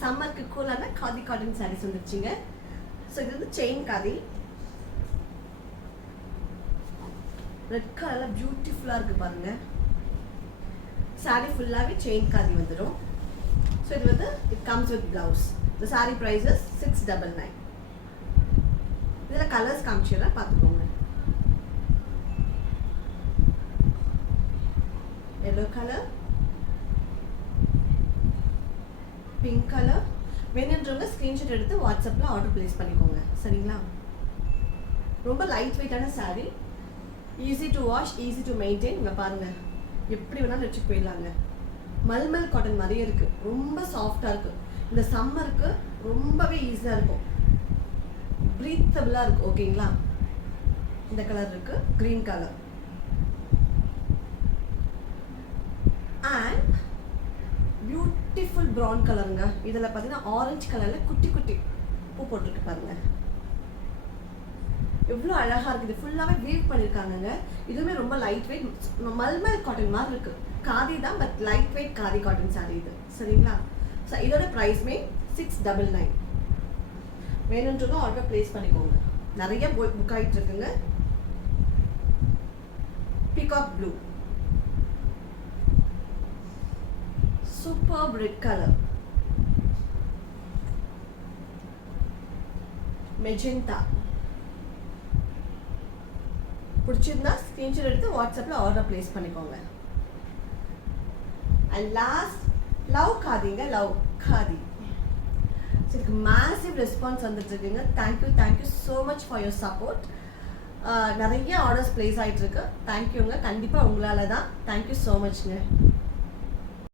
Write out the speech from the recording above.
சம்மருக்கு கூலான காதி காட்டன் சாரீஸ் வந்துருச்சுங்க. ஸோ இது வந்து செயின் காதி, ரெட் கலரில் பியூட்டிஃபுல்லாக இருக்குது பாருங்கள். சாரீ ஃபுல்லாகவே செயின் காதி வந்துடும். ஸோ இது வந்து இட் கம்ஸ் வித் ப்ளவுஸ். இந்த சாரீ ப்ரைஸஸ் 699. இதில் கலர்ஸ் காமிச்சிடறேன், பார்த்துக்கோங்க. Yellow colour, pink colour. வேணுன்றவங்க ஸ்க்ரீன்ஷாட் எடுத்து வாட்ஸ்அப்பில் ஆர்டர் ப்ளேஸ் பண்ணிக்கோங்க, சரிங்களா? ரொம்ப லைட் வெயிட்டான sari, easy to wash, easy to maintain. இங்கே பாருங்கள், எப்படி வேணாலும் வச்சுட்டு போயிடலாங்க. மல்மல் காட்டன் மாதிரியே இருக்குது, ரொம்ப சாஃப்டாக இருக்குது. இந்த சம்மருக்கு ரொம்பவே ஈஸியாக இருக்கும், ப்ரீத்தபிளாக இருக்குது. ஓகேங்களா? இந்த கலர் இருக்குது, green colour. And beautiful brown கலருங்க. இதில் பார்த்தீங்கன்னா ஆரஞ்சு கலரில் குட்டி குட்டி பூ போட்டிருக்கு பாருங்க, எவ்வளோ அழகாக இருக்குது. ஃபுல்லாகவே வீவ் பண்ணியிருக்காங்கங்க. இதுவுமே ரொம்ப லைட் வெயிட் மல்மல் காட்டன் மாதிரி இருக்குது. காதி தான், but light weight khadi cotton sari இது, சரிங்களா? ஸோ இதோட ப்ரைஸ்மே 699. வேணுன்றதும் ஆர்டர் ப்ளேஸ் பண்ணிக்கோங்க. நிறைய புக் ஆகிட்டு இருக்குங்க. Peacock blue, super red colour, magenta. பிடிச்சிருந்தா ஸ்க்ரீன்ஷாட் எடுத்து வாட்ஸ்அப்பில் ஆர்டர் ப்ளேஸ் பண்ணிக்கோங்க. And last love Khadi, love Khadi. இதுக்கு மேசிவ் ரெஸ்பான்ஸ் வந்துட்டு இருக்குங்க. Thank you so much for your support. நிறைய ஆர்டர்ஸ் ப்ளேஸ் ஆகிட்டு இருக்கு. தேங்க்யூங்க, கண்டிப்பாக உங்களால் தான். Thank you so மச்ங்க.